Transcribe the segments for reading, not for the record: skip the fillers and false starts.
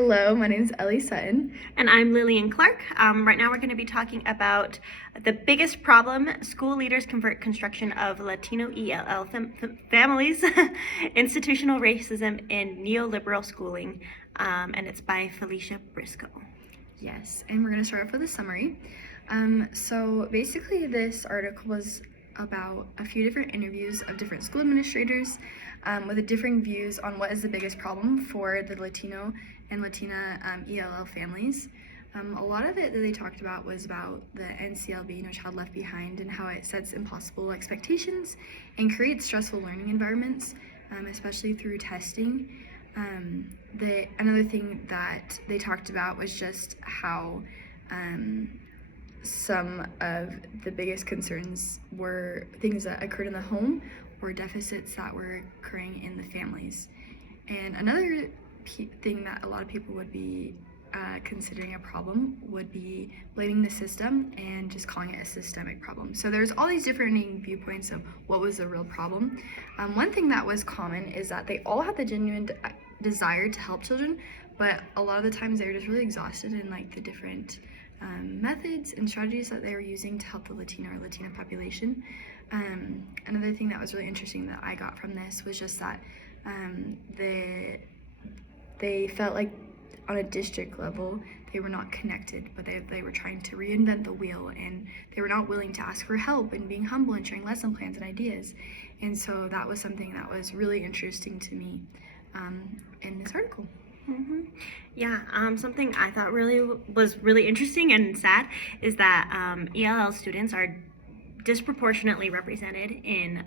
Hello, my name is Ellie Sutton. And I'm Lillian Clark. Right now we're going to be talking about the biggest problem school leaders convert construction of Latino ELL families, institutional racism in neoliberal schooling, and it's by Felicia Briscoe. Yes, and we're going to start off with a summary. So basically this article was about a few different interviews of different school administrators with differing views on what is the biggest problem for the Latino and Latina ELL families. A lot of it that they talked about was about the NCLB, No Child Left Behind, and how it sets impossible expectations and creates stressful learning environments, especially through testing. Another thing that they talked about was just how some of the biggest concerns were things that occurred in the home or deficits that were occurring in the families. And another thing that a lot of people would be considering a problem would be blaming the system and just calling it a systemic problem. So there's all these different viewpoints of what was the real problem. One thing that was common is that they all had the genuine desire to help children, but a lot of the times they were just really exhausted in like the different methods and strategies that they were using to help the Latino or Latina population. Another thing that was really interesting that I got from this was just that they felt like on a district level they were not connected, but they were trying to reinvent the wheel, and they were not willing to ask for help and being humble and sharing lesson plans and ideas. And so that was something that was really interesting to me in this article. Mm-hmm. Yeah, something I thought was really interesting and sad is that ELL students are disproportionately represented in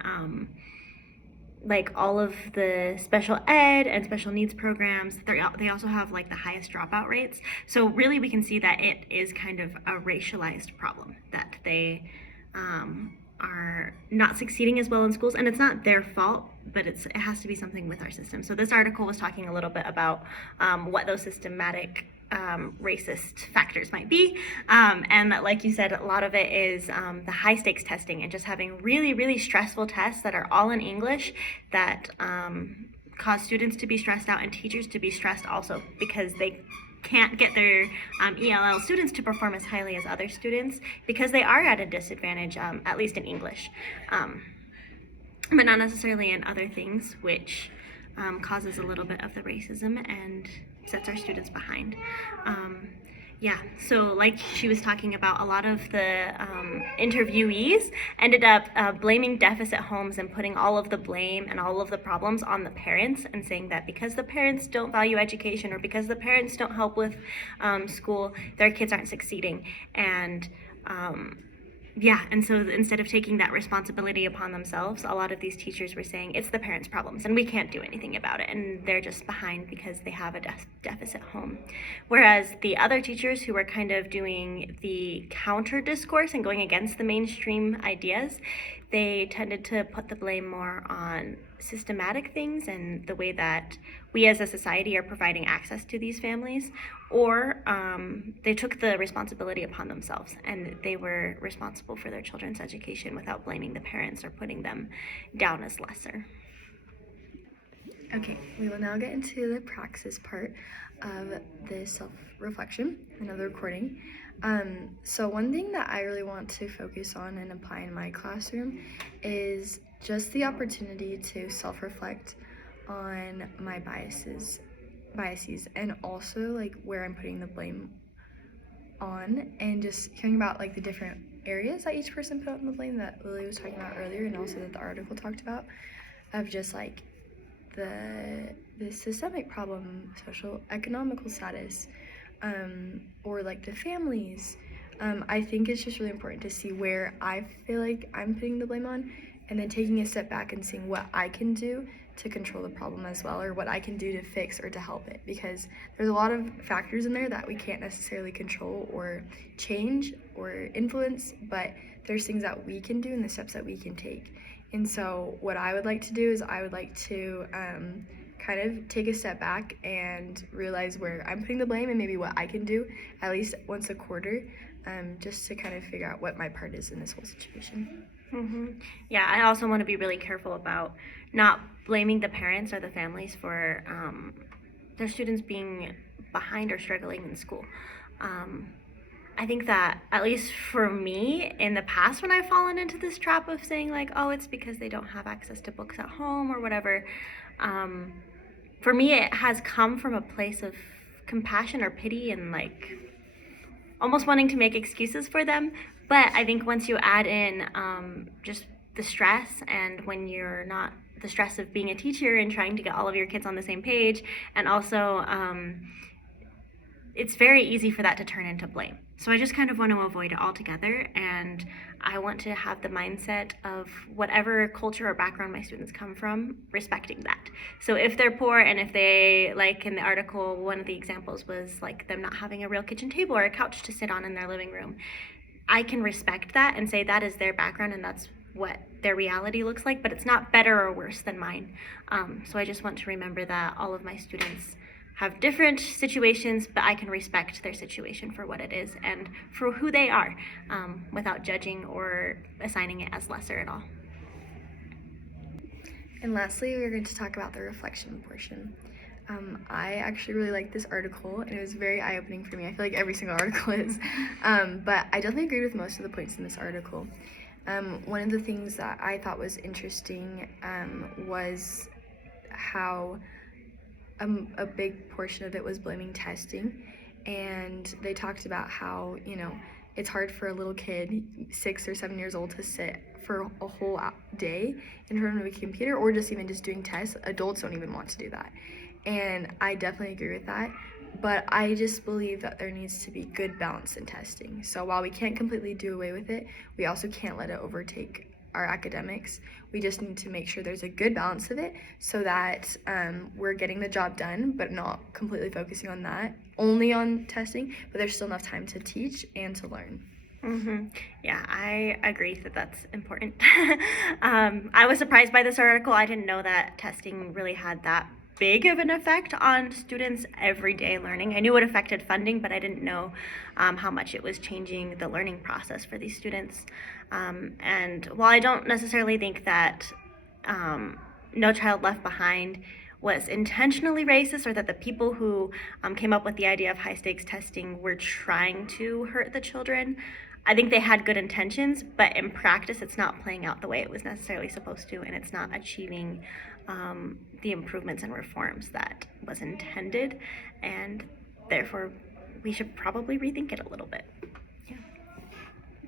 like all of the special ed and special needs programs. They also have like the highest dropout rates. So really we can see that it is kind of a racialized problem, that they are not succeeding as well in schools, and it's not their fault, but it has to be something with our system. So this article was talking a little bit about what those systematic racist factors might be, and that, like you said, a lot of it is the high stakes testing and just having really, really stressful tests that are all in English that cause students to be stressed out and teachers to be stressed also, because they can't get their ELL students to perform as highly as other students because they are at a disadvantage, at least in English, but not necessarily in other things, which causes a little bit of the racism and sets our students behind. Yeah, so like she was talking about, a lot of the interviewees ended up blaming deficit homes and putting all of the blame and all of the problems on the parents, and saying that because the parents don't value education or because the parents don't help with school, their kids aren't succeeding. And yeah, and so instead of taking that responsibility upon themselves, a lot of these teachers were saying it's the parents' problems and we can't do anything about it, and they're just behind because they have a deficit home. Whereas the other teachers who were kind of doing the counter discourse and going against the mainstream ideas, they tended to put the blame more on systematic things and the way that we as a society are providing access to these families, or they took the responsibility upon themselves and they were responsible for their children's education without blaming the parents or putting them down as lesser. Okay, we will now get into the praxis part of the self-reflection and of the recording. So one thing that I really want to focus on and apply in my classroom is just the opportunity to self-reflect on my biases, and also like where I'm putting the blame on, and just hearing about like the different areas that each person put on the blame that Lily was talking about earlier, and also that the article talked about, of just like the systemic problem, social economical status, or like the families. I think it's just really important to see where I feel like I'm putting the blame on, and then taking a step back and seeing what I can do to control the problem as well, or what I can do to fix or to help it, because there's a lot of factors in there that we can't necessarily control or change or influence, but there's things that we can do and the steps that we can take. And so what I would like to do is I would like to kind of take a step back and realize where I'm putting the blame and maybe what I can do at least once a quarter, just to kind of figure out what my part is in this whole situation. Mm-hmm. Yeah, I also want to be really careful about not blaming the parents or the families for their students being behind or struggling in school. I think that, at least for me, in the past, when I've fallen into this trap of saying, like, oh, it's because they don't have access to books at home or whatever, for me, it has come from a place of compassion or pity and, like, almost wanting to make excuses for them. But I think once you add in just the stress, and when you're not the stress of being a teacher and trying to get all of your kids on the same page, and also it's very easy for that to turn into blame. So I just kind of want to avoid it altogether, and I want to have the mindset of whatever culture or background my students come from, respecting that. So if they're poor, and if they, like in the article, one of the examples was like them not having a real kitchen table or a couch to sit on in their living room, I can respect that and say that is their background and that's what their reality looks like, but it's not better or worse than mine. So I just want to remember that all of my students have different situations, but I can respect their situation for what it is and for who they are, without judging or assigning it as lesser at all. And lastly, we're going to talk about the reflection portion. I actually really liked this article, and it was very eye-opening for me. I feel like every single article is. But I definitely agreed with most of the points in this article. One of the things that I thought was interesting was how a big portion of it was blaming testing. And they talked about how, it's hard for a little kid, 6 or 7 years old, to sit for a whole day in front of a computer, or just even just doing tests. Adults don't even want to do that. And I definitely agree with that. But I just believe that there needs to be good balance in testing. So while we can't completely do away with it, we also can't let it overtake our academics. We just need to make sure there's a good balance of it, so that we're getting the job done, but not completely focusing on that, only on testing, but there's still enough time to teach and to learn. Yeah, I agree that that's important. I was surprised by this article. I didn't know that testing really had that big of an effect on students' everyday learning. I knew it affected funding, but I didn't know how much it was changing the learning process for these students. And while I don't necessarily think that No Child Left Behind was intentionally racist, or that the people who came up with the idea of high stakes testing were trying to hurt the children, I think they had good intentions, but in practice it's not playing out the way it was necessarily supposed to, and it's not achieving the improvements and reforms that was intended, and therefore we should probably rethink it a little bit.